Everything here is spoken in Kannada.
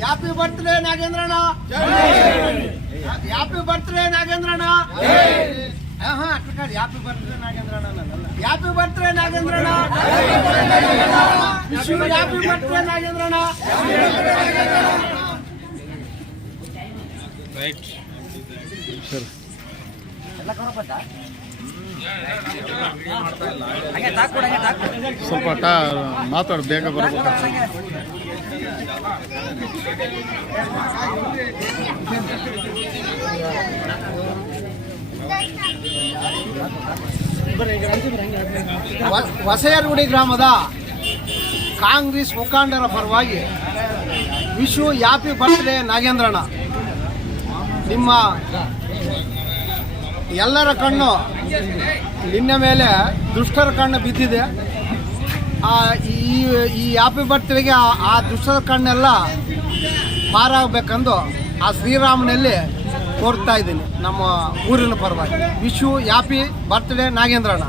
ಹ್ಯಾಪಿ ಬರ್ತ್ಡೇ ನಾಗೇಂದ್ರಣ್ಣ. ಹ್ಯಾಪಿ ಬರ್ತ್ಡೇ ನಾಗೇಂದ್ರಣ್ಣ. ಹ್ಯಾಪಿ ಬರ್ತ್ಡೇ ನಾಗೇಂದ್ರಣ್ಣ. ಹ್ಯಾಪಿ ಬರ್ತ್ಡೇ ನಾಗೇಂದ್ರಣ್ಣ. ಹ್ಯಾಪಿ ಬರ್ತ್ಡೇ ನಾಗೇಂದ್ರಣ್ಣ. ರೈಟ್ ಸರ್ ಎಲ್ಲ ಕೊಡಪಟ್ಟ ಸ್ವಲ್ಪ ಮಾತಾಡು, ಬೇಗ ಬರ್ಬೇಕು. ಹೊಸಯರಗುಡಿ ಗ್ರಾಮದ ಕಾಂಗ್ರೆಸ್ ಮುಖಂಡರ ಪರವಾಗಿ ವಿಶು ಹ್ಯಾಪಿ ಬರ್ತ್ಡೇ ನಾಗೇಂದ್ರಣ್ಣ. ನಿಮ್ಮ ಎಲ್ಲರ ಕಣ್ಣು ನಿನ್ನ ಮೇಲೆ ದುಷ್ಟರ ಕಣ್ಣು ಬಿದ್ದಿದೆ. ಈ ಹ್ಯಾಪಿ ಬರ್ತ್ಡೇಗೆ ಆ ದುಷ್ಟರ ಕಣ್ಣೆಲ್ಲ ಪಾರಾಗಬೇಕೆಂದು ಆ ಶ್ರೀರಾಮನಲ್ಲಿ ಕೋರ್ತಾ ಇದ್ದೀನಿ ನಮ್ಮ ಊರಿನ ಪರವಾಗಿ. Wish you happy birthday ನಾಗೇಂದ್ರಣ್ಣ.